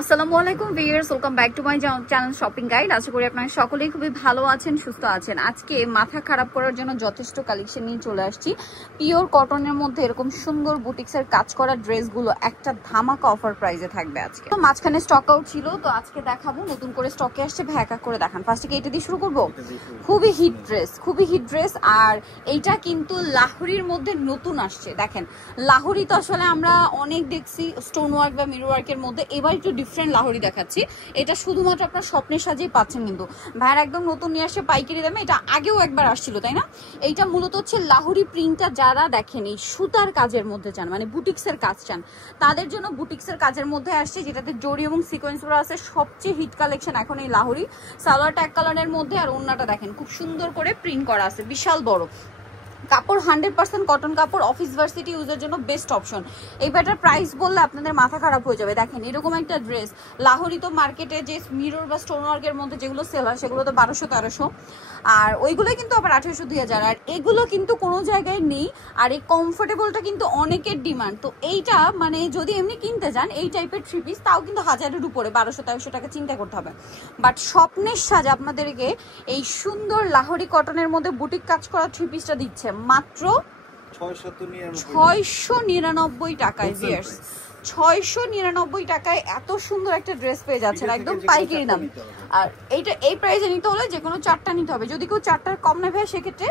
আসসালামু আলাইকুম viewers, welcome back to my channel shopping guide. আশা করি আপনারা সকলেই খুবই ভালো আছেন, সুস্থ আছেন। আজকে মাথা খারাপ করার জন্য যথেষ্ট কালেকশন নিয়ে চলে আসছি। পিওর কটনের মধ্যে এরকম সুন্দর বুটিক্সের কাজ করা ড্রেসগুলো একটা ধামাকা অফার প্রাইসে থাকবে আজকে। তো মাঝখানে স্টক আউট ছিল, তো আজকে দেখাবো নতুন করে স্টকে আসছে। ভ্যাকা করে দেখান, ফার্স্টে কি এটা দিয়ে শুরু করবো? খুবই হিট ড্রেস, আর এইটা কিন্তু লাহোরির মধ্যে নতুন আসছে। দেখেন, লাহোরি তো আসলে আমরা অনেক দেখছি স্টোন ওয়ার্ক বা মিরর ওয়ার্কের মধ্যে, এবার একটু ডিফারেন্ট লাহোরি দেখাচ্ছি। এটা শুধুমাত্র আপনার স্বপ্নের সাজেই পাচ্ছেন, কিন্তু ভাইয়ার একদম নতুন নিয়ে আসছে পাইকারি দামে। এটা আগেও একবার আসছিল, তাই না? এইটা মূলত হচ্ছে লাহোরি প্রিন্টটা। যারা দেখেন এই সুতার কাজের মধ্যে চান, মানে বুটিক্সের কাজ চান, তাদের জন্য বুটিক্সের কাজের মধ্যে আসছে, যেটাতে জরি এবং সিকোয়েন্সগুলো আছে। সবচেয়ে হিট কালেকশন এখন এই লাহোরি। সালোয়ারটা এক কালারের মধ্যে, আর ওড়নাটা দেখেন খুব সুন্দর করে প্রিন্ট করা আছে, বিশাল বড় কাপড়, 100% কটন কাপড়, অফিস ভার্সিটি ইউজের জন্য বেস্ট অপশন। এই ব্যাটার প্রাইস বললে আপনাদের মাথা খারাপ হয়ে যাবে। দেখেন এরকম একটা ড্রেস, লাহোরি তো মার্কেটে যে মিরর বা স্টোন ওয়ার্কের মধ্যে যেগুলো সেল হয় সেগুলো তো 1200-1300, আর ওইগুলোই কিন্তু আবার 1800-2000, আর এগুলো কিন্তু কোনো জায়গায় নেই। আর এই কমফোর্টেবলটা কিন্তু অনেকের ডিমান্ড। তো এইটা মানে যদি এমনি কিনতে যান এই টাইপের থ্রি পিস, তাও কিন্তু 1000-এর উপরে, 1200-1300 টাকা চিন্তা করতে হবে। বাট স্বপ্নের সাজ আপনাদেরকে এই সুন্দর লাহোরি কটনের মধ্যে বুটিক কাজ করা থ্রি পিসটা দিচ্ছে মাত্র 699 টাকায়। 699 টাকায় এত সুন্দর একটা ড্রেস পেয়ে যাচ্ছেন একদম পাইকারি দাম। আর এইটা এই প্রাইসে নিতে হলে যে কোনো 4টা নিতে হবে। যদি কেউ 4টার কম নেবে সেক্ষেত্রে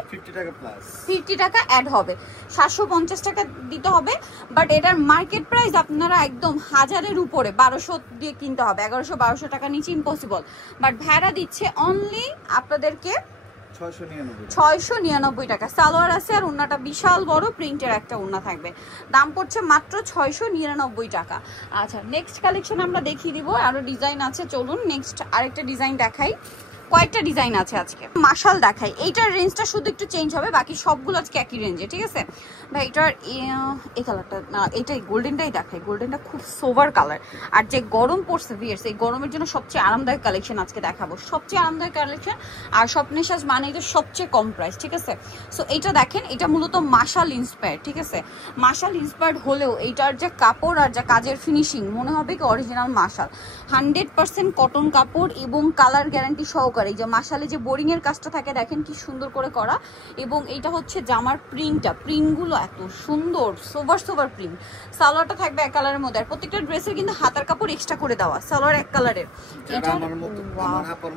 50 টাকা অ্যাড হবে, 750 টাকা দিতে হবে। বাট এটার মার্কেট প্রাইস আপনারা একদম 1000-এর উপরে, 1200 দিয়ে কিনতে হবে। 1100-1200 টাকা নিচে ইম্পসিবল। বাট ভাড়া দিচ্ছে অনলি আপনাদেরকে 699 টাকা। সালোয়ার আছে, আর ওড়নাটা বিশাল বড় প্রিন্টের একটা ওড়না থাকবে। দাম পড়ছে মাত্র 699 টাকা। আচ্ছা, নেক্সট কালেকশন আমরা দেখিয়ে দিব। আরো ডিজাইন আছে, চলুন নেক্সট আরেকটা ডিজাইন দেখাই। কয়েকটা ডিজাইন আছে আজকে, মাশাল দেখাই। এইটার রেঞ্জটা শুধু একটু চেঞ্জ হবে, বাকি সবগুলো আজকে একই রেঞ্জে, ঠিক আছে ভাই? এটার এই কালারটা না, এটাই গোল্ডেনটাই দেখাই। গোল্ডেনটা খুব সোভার কালার, আর যে গরম পড়ছে ভিউয়ার্স, এই গরমের জন্য সবচেয়ে আরামদায়ক কালেকশন আজকে দেখাবো, সবচেয়ে আরামদায়ক কালেকশন। আর স্বপ্নের সাজ মানে এটা সবচেয়ে কম প্রাইস, ঠিক আছে? সো এইটা দেখেন, এটা মূলত মাশাল ইন্সপায়ার্ড, ঠিক আছে? মাশাল ইন্সপায়ার্ড হলেও এইটার যে কাপড় আর যে কাজের ফিনিশিং মনে হবে কি অরিজিনাল মাশাল। 100% কটন কাপড় এবং কালার গ্যারান্টি সহকারে। এই যে মাশালে যে বোরিং এর কাজটা থাকে দেখেন কি সুন্দর করে করা। এবং এইটা হচ্ছে জামার প্রিন্টগুলো এত সুন্দর, সোভার প্রিন্ট। সালোয়ারটা থাকবে এক কালারের মধ্যে, আর প্রত্যেকটা ড্রেসের কিন্তু হাতার কাপড় এক্সট্রা করে দেওয়া। সালোয়ার এক কালারের। এটা আমার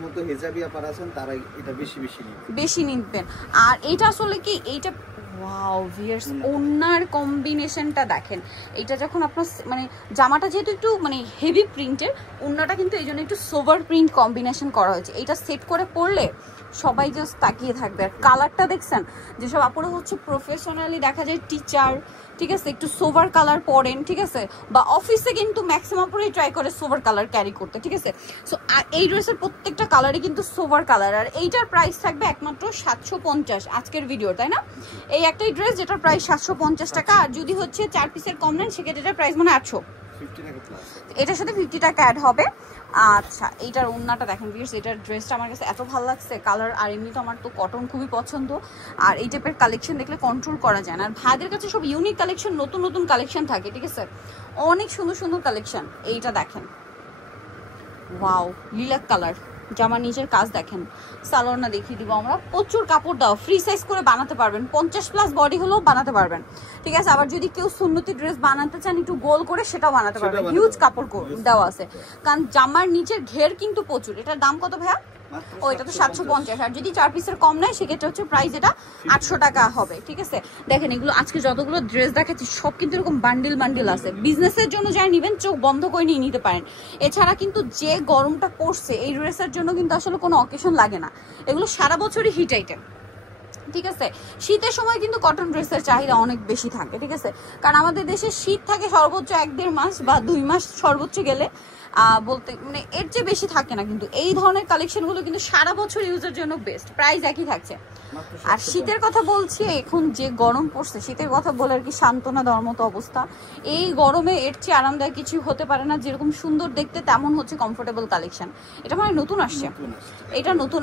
মতো হেজাবি আপা আছেন, তারা এটা বেশি নিবেন। আর এটা আসলে কি, এইটা ওয়াও ভিউয়ার্স, ওনার কম্বিনেশনটা দেখেন। এটা যখন আপনার মানে জামাটা যেহেতু একটু মানে হেভি প্রিন্টের, ওনাটা কিন্তু এই জন্য একটু সোভার প্রিন্ট কম্বিনেশন করা হয়েছে। এটা সেট করে পরলে সবাই জাস্ট তাকিয়ে থাকবে। আর কালারটা দেখছেন, যেসব আপুরা হচ্ছে প্রফেশনালি দেখা যায় টিচার, ঠিক আছে, একটু সোভার কালার পরেন, ঠিক আছে, বা অফিসে কিন্তু ম্যাক্সিমাম পুরোই ট্রাই করে সোভার কালার ক্যারি করতে, ঠিক আছে? সো এই ড্রেসের প্রত্যেকটা কালারই কিন্তু সোভার কালার। আর এইটার প্রাইস থাকবে একমাত্র 750 আজকের ভিডিও, তাই না? এই একটাই ড্রেস যেটার প্রাইস 750 টাকা। আর যদি হচ্ছে 4 পিসের কম নেন সেক্ষেত্রে এটার প্রাইস মানে 800। এটার সাথে 50 টাকা অ্যাড হবে। আচ্ছা, এইটার ওড়নাটা দেখেন ভিউয়ার্স, এটার ড্রেসটা আমার কাছে এত ভালো লাগছে, কালার। আর এমনি তো আমার তো কটন খুবই পছন্দ, আর এই টাইপের কালেকশন দেখলে কন্ট্রোল করা যায় না। আর ভাইদের কাছে সব ইউনিক কালেকশন, নতুন কালেকশন থাকে, ঠিক আছে? অনেক সুন্দর কালেকশন। এইটা দেখেন, ওয়াও, লিলাক কালার। জামার নিচের কাজ দেখেন। সালোয়ার না দেখিয়ে দিব আমরা। প্রচুর কাপড় দাও, ফ্রি সাইজ করে বানাতে পারবেন, 50+ বডি হলেও বানাতে পারবেন, ঠিক আছে? আবার যদি কেউ সুন্নতি ড্রেস বানাতে চান একটু গোল করে, সেটাও বানাতে পারবেন। হিউজ কাপড় দেওয়া আছে, কারণ জামার নিচের ঘের কিন্তু প্রচুর। এটার দাম কত ভাইয়া? ও, এটা তো 750। আর যদি 4 পিসের কম নেয় সেক্ষেত্রে হচ্ছে প্রাইস এটা 800 টাকা হবে, ঠিক আছে? দেখেন এগুলো আজকে যতগুলো ড্রেস দেখাচ্ছি সব কিন্তু এরকম বান্ডিল আছে। বিজনেসের জন্য যারা নেবেন চোখ বন্ধ করে নিয়ে নিতে পারেন। এছাড়া কিন্তু যে গরমটা পড়ছে, এই ড্রেসের জন্য কিন্তু আসলে কোনো অকেশন লাগে না, এগুলো সারা বছরই হিট আইটেম, ঠিক আছে? শীতের সময় কিন্তু কটন ড্রেসের চাহিদা অনেক বেশি থাকে, ঠিক আছে? কারণ আমাদের দেশে শীত থাকে সর্বোচ্চ 1-1.5 মাস বা 2 মাস সর্বোচ্চ গেলে, বলতে মানে এর চেয়ে বেশি থাকে না। কিন্তু এই ধরনের কালেকশনগুলো কিন্তু সারা বছর ইউজের জন্য বেস্ট, প্রাইস একই থাকছে। আর শীতের কথা বলছি, এখন যে গরম পড়ছে, শীতের কথা বলে আর কি সান্ত্বনা দেওয়ার মতো অবস্থা। এই গরমে এর চেয়ে আরামদায়ক কিছু হতে পারে না। যেরকম সুন্দর দেখতে তেমন হচ্ছে কমফোর্টেবল কালেকশন। এটা মানে নতুন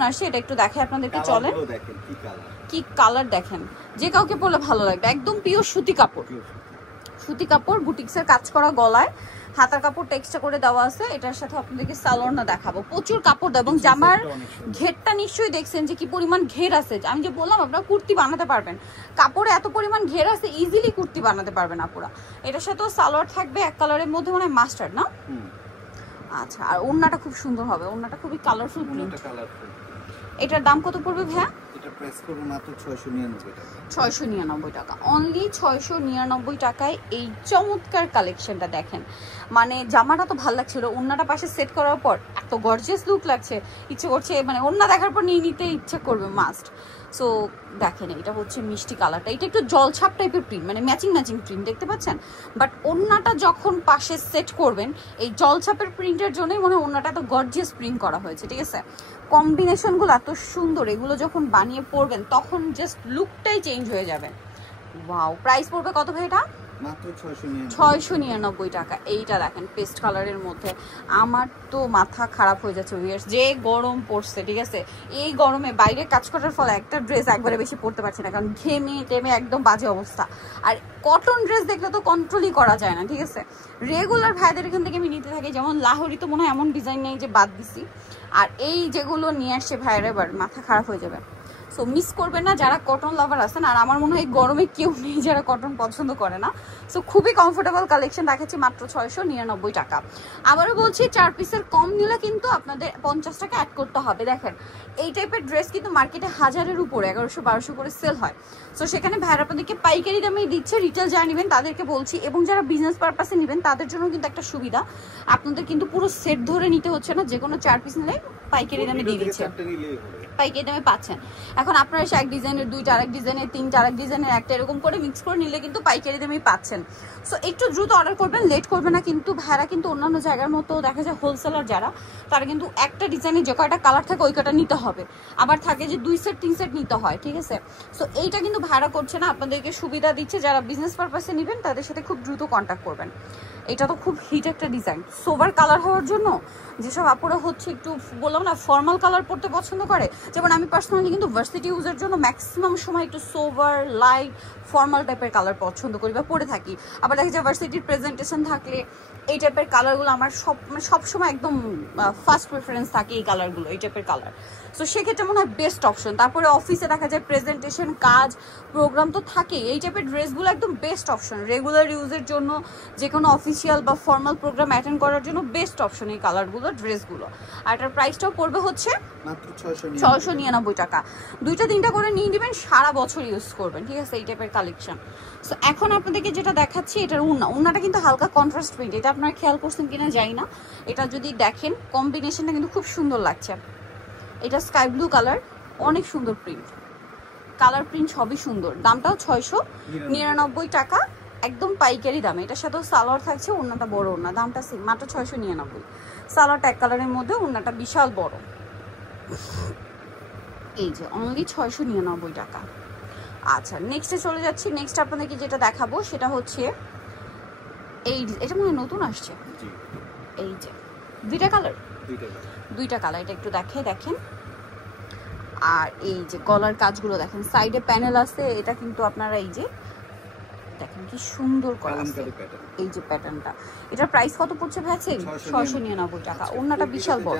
আসছে, এটা একটু দেখে আপনাদেরকে, চলেন। কি কালার দেখেন, যে কাউকে পরলে ভালো লাগবে। একদম পিওর সুতি কাপড়, বুটিক্সের কাজ করা গলায়, হাতার কাপড়টা এক্সট্রা করে দেওয়া আছে। এটার সাথে আপনাদেরকে সালোয়ারটা দেখাবো, প্রচুর কাপড় এবং জামার ঘেরটা নিশ্চয়ই দেখছেন যে কি পরিমাণ ঘের আছে। আমি যে বললাম আপনারা কুর্তি বানাতে পারবেন, কাপড়ে এত পরিমাণ ঘের আছে, ইজিলি কুর্তি বানাতে পারবেন আপুরা। এটার সাথেও সালোয়ার থাকবে এক কালারের মধ্যে, মানে মাস্টার্ড না? আচ্ছা, আর ওড়নাটা খুব সুন্দর হবে, ওড়নাটা খুবই কালারফুল প্রিন্ট। এটার দাম কত পড়বে ভাইয়া? এটা প্রাইস করব মাত্র 699 টাকা। 699 টাকা, অনলি 699 টাকায় এই চমৎকার কালেকশনটা দেখেন। মানে জামাটা তো ভালো লাগছিল, ওড়নাটা পাশে সেট করার পর এত গর্জিয়াস লুক লাগছে, ইচ্ছে করছে মানে ওড়না দেখার পর নিয়ে নিতে ইচ্ছে করবে মাস্ট। সো দেখেন এটা হচ্ছে মিষ্টি কালারটা, এটা একটু জলছাপ টাইপের প্রিন্ট, মানে ম্যাচিং ম্যাচিং প্রিন্ট দেখতে পাচ্ছেন। বাট ওড়নাটা যখন পাশে সেট করবেন এই জলছাপের প্রিন্টের জন্যই মনে হয় ওড়নাটা এত গর্জিয়াস প্রিন্ট করা হয়েছে, ঠিক আছে? কম্বিনেশনগুলো এত সুন্দর, এগুলো যখন বানিয়ে পরবেন তখন জাস্ট লুকটাই চেঞ্জ হয়ে যাবে। ওয়াও, প্রাইস পড়বে কত ভাই এটা? মাত্র 699 টাকা। এইটা দেখেন পেস্ট কালারের মধ্যে, আমার তো মাথা খারাপ হয়ে যাচ্ছে ভিউয়ার্স, যে গরম পড়ছে, ঠিক আছে? এই গরমে বাইরে কাজ করার ফলে একটা ড্রেস একবারে বেশি পরতে পারছি না, কারণ ঘেমে টেমে একদম বাজে অবস্থা। আর কটন ড্রেস দেখলে তো কন্ট্রোলই করা যায় না, ঠিক আছে? রেগুলার ভাইদের এখান থেকে আমি নিতে থাকি, যেমন লাহোরি তো মনে হয় এমন ডিজাইন নেই যে বাদ দিছি। আর এই যেগুলো নিয়ে আসছে ভাইয়ের, এবার মাথা খারাপ হয়ে যাবে। সো মিস করবেন না যারা কটন লাভার আছেন, আর আমার মনে হয় গরমে কেউ নেই যারা কটন পছন্দ করে না। সো খুবই কমফোর্টেবল কালেকশন দেখাচ্ছি মাত্র 699 টাকা। আবারও বলছি 4 পিসের কম নিলে কিন্তু আপনাদের 50 টাকা অ্যাড করতে হবে। দেখেন এই টাইপের ড্রেস কিন্তু মার্কেটে 1000-এর উপরে 1100-1200 করে সেল হয়। সো সেখানে ভাইরা আপনাদেরকে পাইকারি দামেই দিচ্ছে, রিটেল যারা নেবেন তাদেরকে বলছি, এবং যারা বিজনেস পারপাসে নেবেন তাদের জন্য কিন্তু একটা সুবিধা, আপনাদের কিন্তু পুরো সেট ধরে নিতে হচ্ছে না, যে কোনো 4 পিস নিলে পাইকারি দামে দিয়ে দিচ্ছে, পাইকারি দামে পাচ্ছেন। এখন আপনারা এক ডিজাইনের দুইটা, আরেক ডিজাইনের তিনটা, আরেক ডিজাইনের একটা, এরকম করে মিক্স করে নিলে কিন্তু পাইকারি দামেই পাচ্ছেন। সো একটু দ্রুত অর্ডার করবেন, লেট করবে না। কিন্তু ভাইরা কিন্তু অন্যান্য জায়গার মতো দেখা যায় হোলসেলার যারা, তারা কিন্তু একটা ডিজাইনের যে কয়টা কালার থাকে ওই কয়টা নিতে হবে, আবার থাকে যে 2 সেট 3 সেট নিতে হয়, ঠিক আছে? সো এইটা কিন্তু ভাড়া করছে না, আপনাদেরকে সুবিধা দিচ্ছে। যারা বিজনেস পারপাসে নেবেন তাদের সাথে খুব দ্রুত কন্ট্যাক্ট করবেন। এটা তো খুব হিট একটা ডিজাইন, সোভার কালার হওয়ার জন্য যেসব আপুরা হচ্ছে একটু বললাম না ফর্মাল কালার পরতে পছন্দ করে, যেমন আমি পার্সোনালি কিন্তু ভার্সিটি ইউজের জন্য ম্যাক্সিমাম সময় একটু সোভার লাইট ফর্মাল টাইপের কালার পছন্দ করি বা পরে থাকি। আবার দেখা যায় ভার্সিটির প্রেজেন্টেশন থাকলে এই টাইপের কালারগুলো আমার সবসময় একদম ফার্স্ট প্রেফারেন্স থাকে, এই কালারগুলো, এই টাইপের কালার। সো সেক্ষেত্রে মনে হয় বেস্ট অপশন। তারপরে অফিসে দেখা যায় প্রেজেন্টেশন, কাজ, প্রোগ্রাম তো থাকেই, এই টাইপের ড্রেসগুলো একদম বেস্ট অপশন। রেগুলার ইউজের জন্য, যে কোনো অফিসিয়াল বা ফর্মাল প্রোগ্রাম অ্যাটেন্ড করার জন্য বেস্ট অপশন এই কালারগুলো, ড্রেসগুলো। আর এটার প্রাইসটাও পড়বে হচ্ছে মাত্র 699 টাকা। 2টা 3টা করে নিয়ে নেবেন, সারা বছর ইউজ করবেন, ঠিক আছে? এই টাইপের কালেকশন। সো এখন আপনাদেরকে যেটা দেখাচ্ছি এটার ওড়নাটা কিন্তু হালকা কন্ট্রাস্ট প্রিন্ট, এটা আপনারা খেয়াল করছেন কিনা জানি না। এটা যদি দেখেন কম্বিনেশনটা কিন্তু খুব সুন্দর লাগছে। এটা স্কাই ব্লু কালার, অনেক সুন্দর প্রিন্ট, কালার প্রিন্ট সবই সুন্দর। দামটাও 699 টাকা, একদম পাইকারি দামে। এটার সাথেও সালোয়ার থাকছে, ওড়নাটা বড় ওড়না, দামটা সেম, মাত্র 699। সালোয়ারটা এক কালারের মধ্যে, ওড়নাটা বিশাল বড়। এই যে অনলি 699 টাকা। আচ্ছা নেক্সটে চলে যাচ্ছি। নেক্সট আপনাদেরকে যেটা দেখাবো সেটা হচ্ছে এটা মনে হয় নতুন আসছে। এই যে দুইটা কালার, এটা একটু দেখেন। আর এই যে গলার কাজগুলো দেখেন, সাইডে প্যানেল আছে, এটা কিন্তু আপনারা এই যে দেখেন কি সুন্দর করা আছে, এই যে প্যাটার্নটা। এটার প্রাইস কত পড়ছে ভাই? 699 টাকা। ওড়নাটা বিশাল বড়,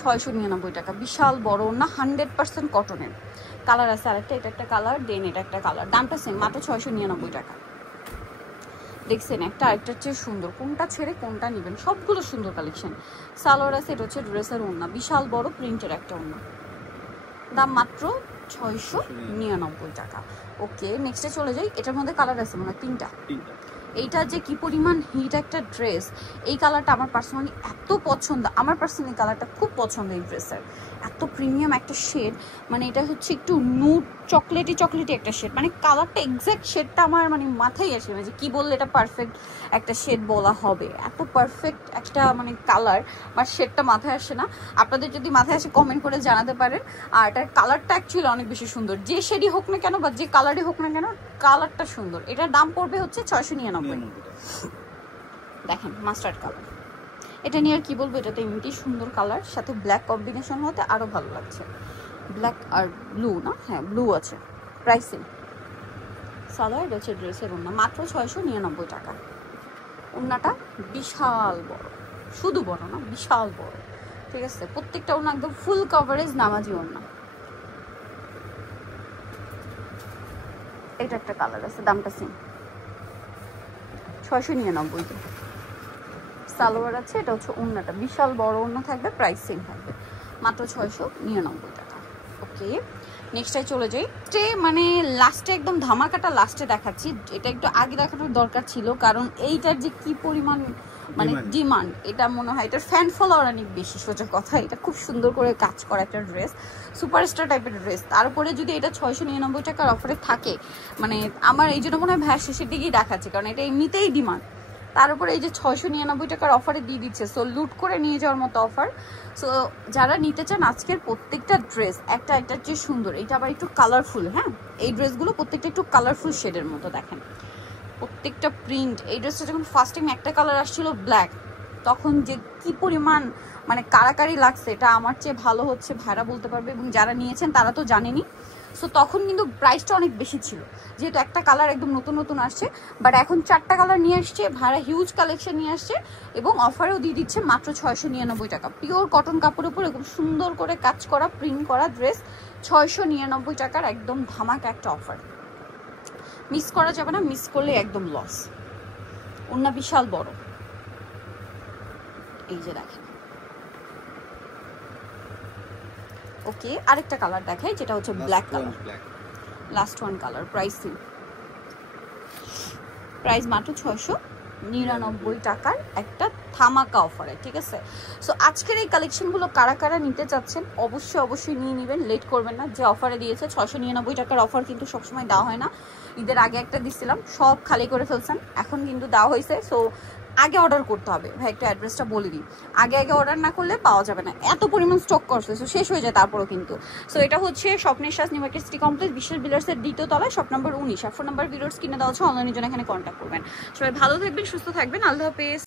699 টাকা, বিশাল বড় ওড়না, 100% কটনের। কালার আছে আরেকটা, এটা একটা কালার, দেন এটা একটা কালার, দামটা সেম, মাত্র 699 টাকা। দেখছেন একটা আরেকটার চেয়ে সুন্দর, কোনটা ছেড়ে কোনটা নেবেন, সবগুলো সুন্দর কালেকশন। সালোয়ার আছে, এটা হচ্ছে ড্রেসের ওড়না, বিশাল বড় প্রিন্টের একটা ওড়না, দাম মাত্র 699 টাকা। ওকে নেক্সটে চলে যাই। এটার মধ্যে কালার আছে মনে হয় 3টা। এইটা যে কি পরিমাণ হিট একটা ড্রেস, এই কালারটা আমার পার্সোনালি এত পছন্দ, আমার পার্সোনালি কালারটা খুব পছন্দ এই ড্রেসের, এত প্রিমিয়াম একটা শেড। মানে এটা হচ্ছে একটু নুড চকলেটি একটা শেড, মানে কালারটা এক্স্যাক্ট শেডটা আমার মানে মাথায় আসে না যে কি বললে এটা পারফেক্ট একটা শেড বলা হবে, এত পারফেক্ট একটা মানে কালার, বা শেডটা মাথায় আসে না। আপনাদের যদি মাথায় আসে কমেন্ট করে জানাতে পারেন। আর এটার কালারটা অ্যাকচুয়ালি অনেক বেশি সুন্দর, যে শেডই হোক না কেন বা যে কালারই হোক না কেন, কালারটা সুন্দর। এটার দাম পড়বে হচ্ছে 699। দেখেন মাস্টার্ড কালার, এটা নিয়ে আর কি বলবো, এটা তো এমনিতেই সুন্দর কালার, সাথে ব্ল্যাক কম্বিনেশন হতে আরো ভালো লাগছে। ব্ল্যাক আর ব্লু না, হ্যাঁ ব্লু আছে। প্রাইসিং সালোয়ার, এটা হচ্ছে ড্রেসের ওড়না, মাত্র 699 টাকা। ওড়নাটা বিশাল বড়, শুধু বড় না বিশাল বড়, ঠিক আছে। প্রত্যেকটা ওড়না একদম ফুল কভারেজ নামাজি ওড়না। এটা একটা কালার আছে, দামটা সেম 699 সালোয়ার আছে। এটা হচ্ছে ওড়নাটা, বিশাল বড় ওড়না থাকবে, প্রাইস সেম থাকবে মাত্র 699 টাকা। ওকে, নেক্সটটাই চলে যাই। মানে লাস্টে একদম ধামাকাটা লাস্টে দেখাচ্ছি, এটা একটু আগে দেখানোর দরকার ছিল, কারণ এইটার যে কি পরিমাণ মানে ডিমান্ড, এটা মনে হয় এটার ফ্যান ফলোয়ার অনেক বেশি, সোজা কথা। এটা খুব সুন্দর করে কাজ করা একটা ড্রেস, সুপারস্টার টাইপের ড্রেস। তারপরে যদি এটা 699 টাকার অফারে থাকে, মানে আমার এই জন্য মনে হয় ভাই শেষের দিকেই দেখাচ্ছে, কারণ এটা এমনিতেই ডিমান্ড। তার উপরে এই যে 699 টাকার অফারে দিয়ে দিচ্ছে, সো লুট করে নিয়ে যাওয়ার মতো অফার। সো যারা নিতে চান আজকের প্রত্যেকটা ড্রেস একটা একটা যে সুন্দর, এটা আবার একটু কালারফুল। হ্যাঁ, এই ড্রেসগুলো প্রত্যেকটা একটু কালারফুল শেডের মতো, দেখেন প্রত্যেকটা প্রিন্ট। এই ড্রেসটা যখন ফার্স্ট টাইম একটা কালার আসছিল ব্ল্যাক, তখন যে কি পরিমাণ মানে কারাকারি লাগছে, এটা আমার চেয়ে ভালো হচ্ছে ভাইরা বলতে পারবে, এবং যারা নিয়েছেন তারা তো জানেনি। সো তখন কিন্তু প্রাইসটা অনেক বেশি ছিল, যেহেতু একটা কালার একদম নতুন নতুন আসছে। বাট এখন 4টা কালার নিয়ে আসছে ভাইরা, হিউজ কালেকশন নিয়ে আসছে, এবং অফারেও দিয়ে দিচ্ছে মাত্র 699 টাকা। পিওর কটন কাপড়ের উপর এরকম সুন্দর করে কাজ করা প্রিন্ট করা ড্রেস 699 টাকার একদম ধামাকা একটা অফার। মিস করা যাবে না, মিস করলে একদম লস। ওড়না বিশাল বড়, এই যে দেখেন। ওকে, আরেকটা কালার দেখাই, যেটা হচ্ছে black colour, last one colour. Price মাত্র 699 টাকার একটা ধামাকা অফারে, ঠিক আছে। সো আজকের এই কালেকশনগুলো কারা কারা নিতে চাচ্ছেন অবশ্যই নিয়ে নেবেন, লেট করবেন না। যে অফারে দিয়েছে 699 টাকার অফার কিন্তু সবসময় দেওয়া হয় না। ঈদের আগে একটা দিচ্ছিলাম, সব খালি করে ফেলছেন, এখন কিন্তু দেওয়া হয়েছে। সো আগে অর্ডার করতে হবে। ভাই একটু অ্যাড্রেসটা বলে দিই, আগে অর্ডার না করলে পাওয়া যাবে না, এত পরিমাণ স্টক করছে, সো শেষ হয়ে যায় তারপরও কিন্তু। সো এটা হচ্ছে স্বপ্নের শ্বাস নিউ মার্কেট সিটি কমপ্লেক্স, বিশাল বিলার্সের 2য় তলায়, শপ নাম্বার 19। আর ফোন নাম্বার ভিডিওস কিনে দেওয়া হচ্ছে, অনলাইনের জন্য এখানে কন্ট্যাক্ট করবেন। সবাই ভালো থাকবেন, সুস্থ থাকবেন, আল্লাহ হাফেজ।